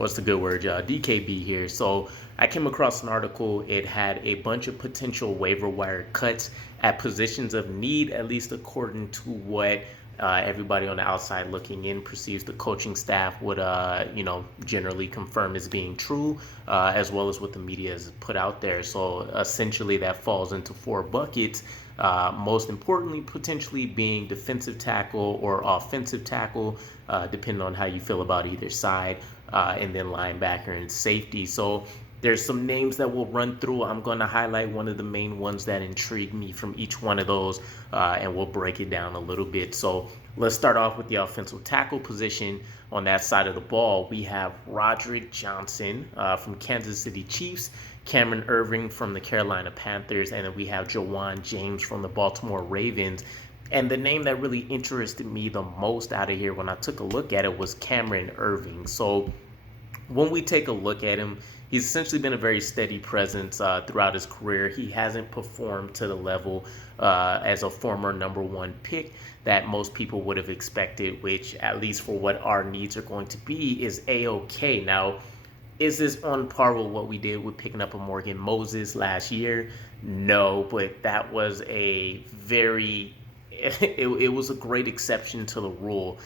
What's the good word, y'all? DKB here. So I came across an article. It had a bunch of potential waiver wire cuts at positions of need, at least according to what everybody on the outside looking in perceives the coaching staff would, generally confirm as being true, as well as what the media has put out there. So essentially, that falls into four buckets. Most importantly, potentially being defensive tackle or offensive tackle, depending on how you feel about either side, and then linebacker and safety. So there's some names that we'll run through. I'm going to highlight one of the main ones that intrigue me from each one of those, and we'll break it down a little bit. So let's start off with the offensive tackle position. On that side of the ball, we have Roderick Johnson from Kansas City Chiefs, Cameron Irving from the Carolina Panthers, and then we have Jawan James from the Baltimore Ravens. And the name that really interested me the most out of here when I took a look at it was Cameron Irving. So when we take a look at him, he's essentially been a very steady presence throughout his career. He hasn't performed to the level as a former number one pick that most people would have expected, which, at least for what our needs are going to be, is A-OK. Now, is this on par with what we did with picking up a Morgan Moses last year? No, but that was a very it was a great exception to the rule.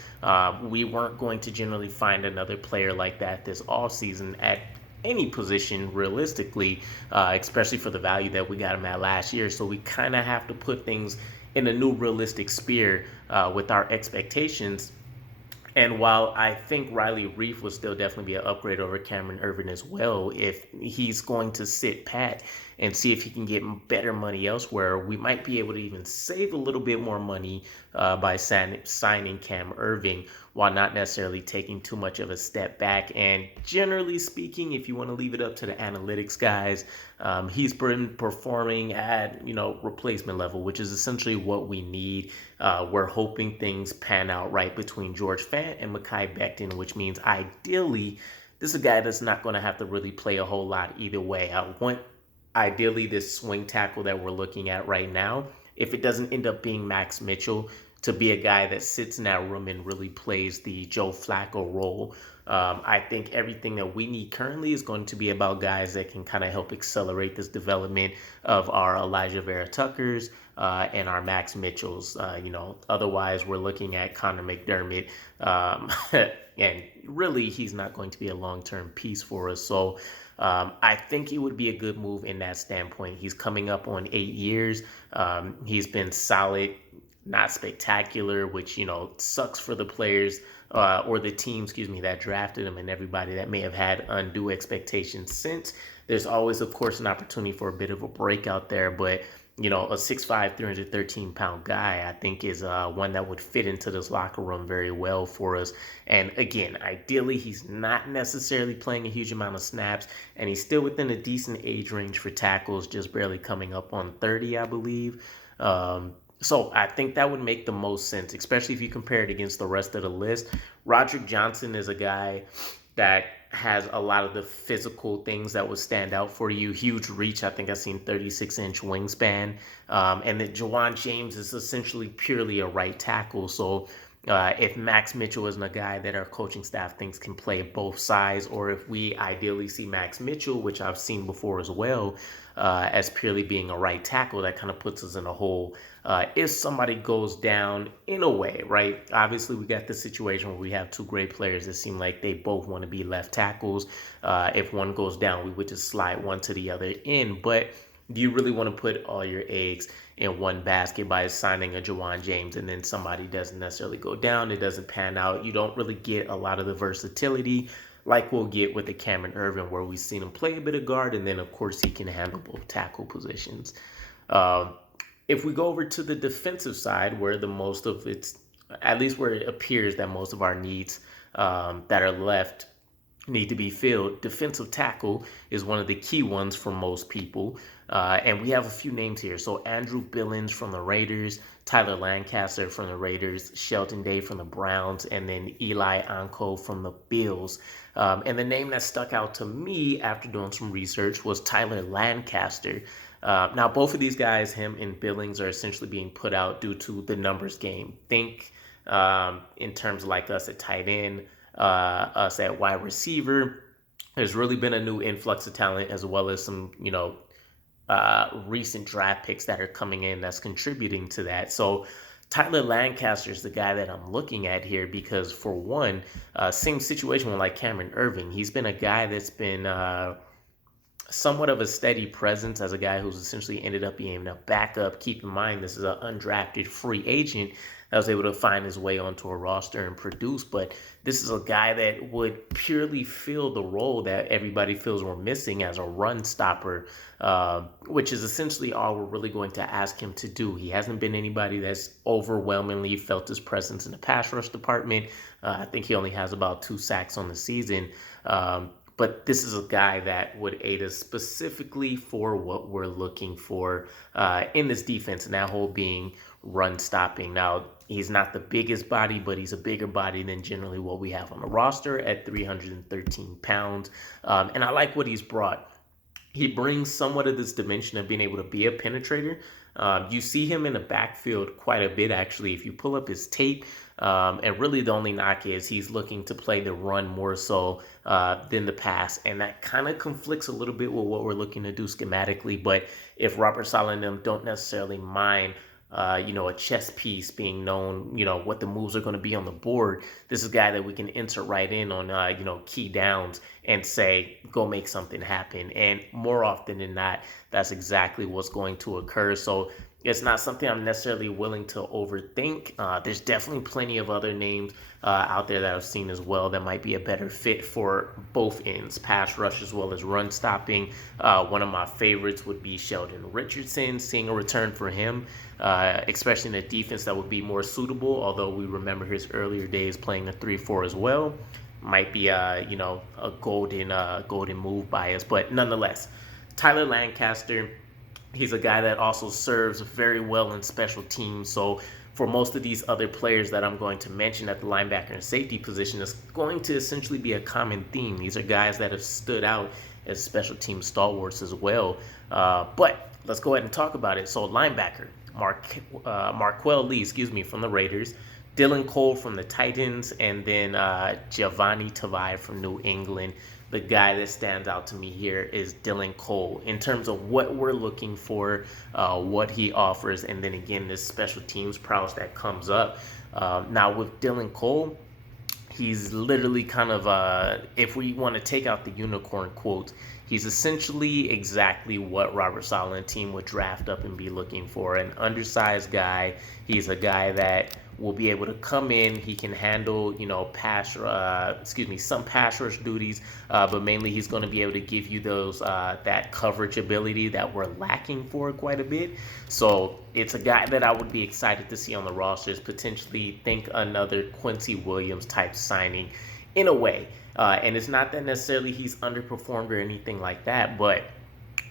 We weren't going to generally find another player like that this offseason at any position realistically, especially for the value that we got him at last year. So we kind of have to put things in a new realistic sphere with our expectations. And while I think Riley Reef will still definitely be an upgrade over Cameron Irvin as well, if he's going to sit pat and see if he can get better money elsewhere, we might be able to even save a little bit more money by signing Cam Irving while not necessarily taking too much of a step back. And generally speaking, if you want to leave it up to the analytics guys, he's been performing at, replacement level, which is essentially what we need. We're hoping things pan out right between George Fant and Mekhi Becton, which means ideally this is a guy that's not going to have to really play a whole lot either way. I want ideally this swing tackle that we're looking at right now, if it doesn't end up being Max Mitchell, to be a guy that sits in that room and really plays the Joe Flacco role. I think everything that we need currently is going to be about guys that can kind of help accelerate this development of our Elijah Vera Tuckers and our Max Mitchells. Otherwise we're looking at Connor McDermott, and really he's not going to be a long-term piece for us. So I think it would be a good move in that standpoint. He's coming up on 8 years. He's been solid, not spectacular, which, sucks for the players or the team, that drafted him and everybody that may have had undue expectations since. There's always, of course, an opportunity for a bit of a breakout there, but a 6'5", 313-pound guy, I think, is one that would fit into this locker room very well for us. And again, ideally, he's not necessarily playing a huge amount of snaps, and he's still within a decent age range for tackles, just barely coming up on 30, I believe. So I think that would make the most sense, especially if you compare it against the rest of the list. Roderick Johnson is a guy that has a lot of the physical things that would stand out for you. Huge reach. I think I've seen 36-inch wingspan. And then Jawan James is essentially purely a right tackle. So if Max Mitchell isn't a guy that our coaching staff thinks can play both sides, or if we ideally see Max Mitchell, which I've seen before as well, as purely being a right tackle, that kind of puts us in a hole. If somebody goes down in a way, right? Obviously, we got the situation where we have two great players that seem like they both want to be left tackles. If one goes down, we would just slide one to the other end. But do you really want to put all your eggs in one basket by signing a Jawan James and then somebody doesn't necessarily go down? It doesn't pan out. You don't really get a lot of the versatility like we'll get with the Cameron Irvin, where we've seen him play a bit of guard, and then, of course, he can handle both tackle positions. If we go over to the defensive side, where the most of it's, at least where it appears that most of our needs that are left need to be filled, defensive tackle is one of the key ones for most people. And we have a few names here. So Andrew Billings from the Raiders, Tyler Lancaster from the Raiders, Shelton Day from the Browns, and then Eli Anko from the Bills. And the name that stuck out to me after doing some research was Tyler Lancaster. Now, both of these guys, him and Billings, are essentially being put out due to the numbers game. Think in terms like us at tight end, us at wide receiver. There's really been a new influx of talent as well as some, recent draft picks that are coming in that's contributing to that. So Tyler Lancaster is the guy that I'm looking at here because, for one, same situation with like Cameron Irving. He's been a guy that's been somewhat of a steady presence as a guy who's essentially ended up being a backup. Keep in mind, this is an undrafted free agent that was able to find his way onto a roster and produce. But this is a guy that would purely fill the role that everybody feels we're missing as a run stopper, which is essentially all we're really going to ask him to do. He hasn't been anybody that's overwhelmingly felt his presence in the pass rush department. I think he only has about 2 sacks on the season. But this is a guy that would aid us specifically for what we're looking for in this defense, and that whole being run stopping. Now, he's not the biggest body, but he's a bigger body than generally what we have on the roster at 313 pounds. And I like what he's brought. He brings somewhat of this dimension of being able to be a penetrator. You see him in the backfield quite a bit, actually. If you pull up his tape, and really the only knock is he's looking to play the run more so than the pass. And that kind of conflicts a little bit with what we're looking to do schematically. But if Robert Saleh and them don't necessarily mind a chess piece being known, what the moves are going to be on the board, this is a guy that we can insert right in on, key downs and say, go make something happen. And more often than not, that's exactly what's going to occur. So it's not something I'm necessarily willing to overthink. There's definitely plenty of other names out there that I've seen as well that might be a better fit for both ends, pass rush as well as run stopping. One of my favorites would be Sheldon Richardson, seeing a return for him, especially in a defense that would be more suitable, although we remember his earlier days playing the 3-4 as well. Might be a golden move by us, but nonetheless, Tyler Lancaster, he's a guy that also serves very well in special teams. So for most of these other players that I'm going to mention at the linebacker and safety position, it's going to essentially be a common theme. These are guys that have stood out as special team stalwarts as well. But let's go ahead and talk about it. So linebacker, Marquell Lee, from the Raiders, Dylan Cole from the Titans, and then Giovanni Tavai from New England. The guy that stands out to me here is Dylan Cole in terms of what we're looking for, what he offers, and then again, this special teams prowess that comes up. Now with Dylan Cole, he's literally kind of, if we want to take out the unicorn quote, he's essentially exactly what Robert Saleh and team would draft up and be looking for. An undersized guy. He's a guy that will be able to come in. He can handle, some pass rush duties, but mainly he's going to be able to give you those that coverage ability that we're lacking for quite a bit. So it's a guy that I would be excited to see on the rosters. Potentially think another Quincy Williams type signing in a way. And it's not that necessarily he's underperformed or anything like that, but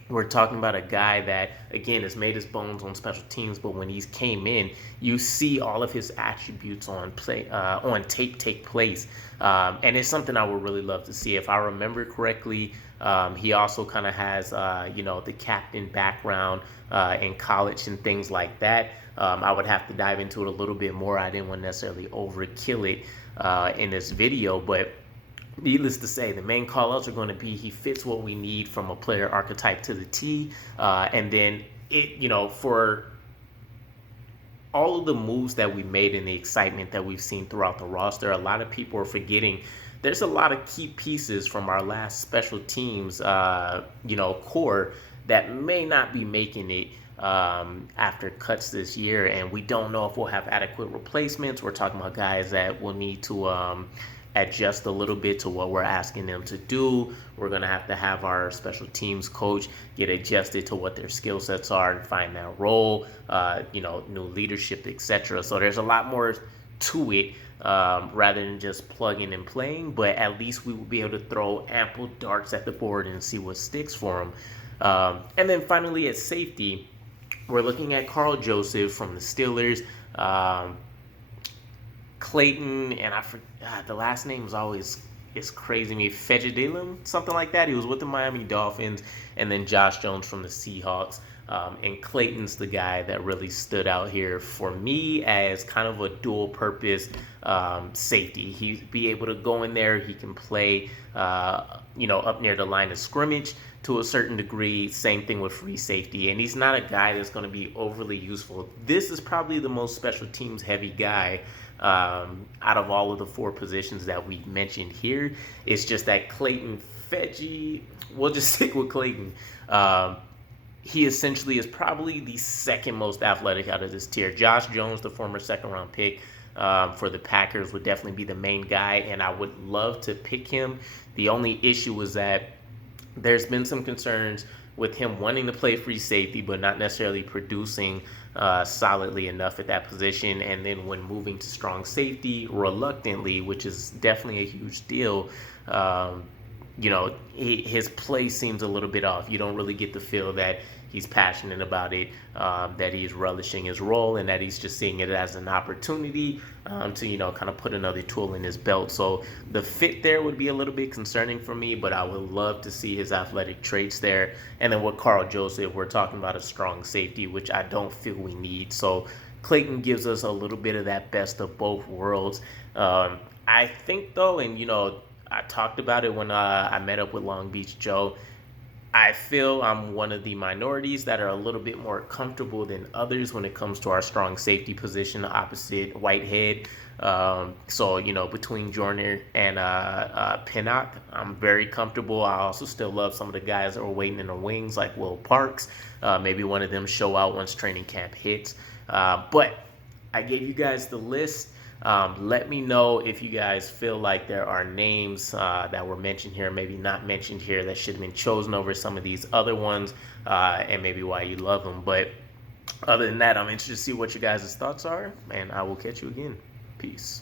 we're talking about a guy that, again, has made his bones on special teams, but when he's came in, you see all of his attributes on tape take place. And it's something I would really love to see. If I remember correctly, he also kind of has, the captain background in college and things like that. I would have to dive into it a little bit more. I didn't want to necessarily overkill it in this video, but needless to say, the main call-outs are going to be he fits what we need from a player archetype to the T. And then, for all of the moves that we made and the excitement that we've seen throughout the roster, a lot of people are forgetting there's a lot of key pieces from our last special teams, core that may not be making it after cuts this year. And we don't know if we'll have adequate replacements. We're talking about guys that will need to adjust a little bit to what we're asking them to do. We're going to have our special teams coach get adjusted to what their skill sets are and find that role, new leadership, etc. So there's a lot more to it rather than just plugging and playing, but at least we will be able to throw ample darts at the board and see what sticks for them. And then finally at safety, we're looking at Carl Joseph from the Steelers. Clayton, and I forgot the last name is always, it's crazy to me, Fejadilum, something like that. He was with the Miami Dolphins, and then Josh Jones from the Seahawks. And Clayton's the guy that really stood out here for me as kind of a dual purpose safety. He'd be able to go in there. He can play, up near the line of scrimmage to a certain degree. Same thing with free safety. And he's not a guy that's going to be overly useful. This is probably the most special teams heavy guy out of all of the 4 positions that we mentioned here. It's just that Clayton Fedgy, we'll just stick with Clayton. He essentially is probably the second most athletic out of this tier. Josh Jones, the former second-round pick for the Packers, would definitely be the main guy, and I would love to pick him. The only issue was that there's been some concerns with him wanting to play free safety, but not necessarily producing solidly enough at that position. And then when moving to strong safety, reluctantly, which is definitely a huge deal, his play seems a little bit off. You don't really get the feel that he's passionate about it, that he's relishing his role, and that he's just seeing it as an opportunity to, kind of put another tool in his belt. So the fit there would be a little bit concerning for me, but I would love to see his athletic traits there. And then with Carl Joseph, we're talking about a strong safety, which I don't feel we need. So Clayton gives us a little bit of that best of both worlds. I think, though, and, I talked about it when I met up with Long Beach Joe, I feel I'm one of the minorities that are a little bit more comfortable than others when it comes to our strong safety position opposite Whitehead. Between Joyner and Pinnock, I'm very comfortable. I also still love some of the guys that are waiting in the wings, like Will Parks. Maybe one of them show out once training camp hits. But I gave you guys the list. Let me know if you guys feel like there are names that were mentioned here, maybe not mentioned here, that should have been chosen over some of these other ones, and maybe why you love them. But other than that, I'm interested to see what you guys' thoughts are, and I will catch you again. Peace.